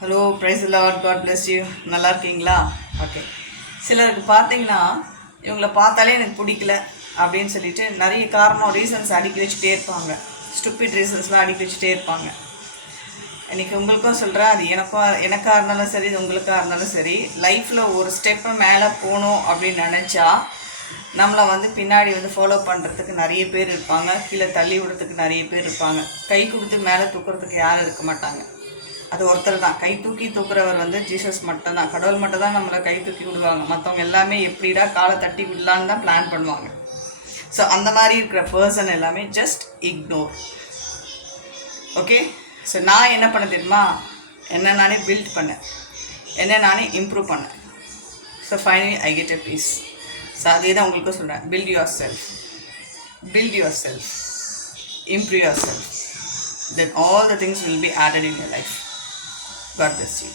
Hello praise Lord, God bless you. நல்லா இருக்கீங்களா? Okay. சிலருக்கு பார்த்தீங்கன்னா இவங்களை பார்த்தாலே எனக்கு பிடிக்கல அப்படின்னு சொல்லிட்டு நிறைய ரீசன்ஸ் அடுக்கி வச்சுட்டே இருப்பாங்க. ஸ்டூப்பிட் ரீசன்ஸ்லாம் அடுக்கி வச்சுட்டே இருப்பாங்க. இன்றைக்கி உங்களுக்கும் சொல்கிறேன், அது எனக்காக இருந்தாலும் சரி, இது உங்களுக்காக இருந்தாலும் சரி, லைஃப்பில் ஒரு ஸ்டெப்பு மேலே போகணும் அப்படின்னு நினச்சா நம்மளை பின்னாடி ஃபாலோ பண்ணுறதுக்கு நிறைய பேர் இருப்பாங்க, கீழே தள்ளி விடுறதுக்கு நிறைய பேர் இருப்பாங்க. கை கொடுத்து மேலே தூக்குறதுக்கு யாரும் இருக்க மாட்டாங்க. அது ஒருத்தர் தான். கை தூக்கி தூக்குறவர் ஜீசஸ் மட்டும்தான். கடவுள் மட்டும் தான் நம்மளை கை தூக்கி விடுவாங்க. மற்றவங்க எல்லாமே எப்படிடா காலை தட்டி விடலான்னு தான் பிளான் பண்ணுவாங்க. ஸோ அந்த மாதிரி இருக்கிற பர்சன் எல்லாமே ஜஸ்ட் இக்னோர். ஓகே. ஸோ நான் என்ன பண்ண தெரியுமா, என்ன நானே பில்ட் பண்ணேன், என்ன நானே இம்ப்ரூவ் பண்ணேன். So finally I get a peace. So அதே தான் உங்களுக்கும் சொல்கிறேன். Build yourself, improve yourself, then all the things will be added in your life. God bless you.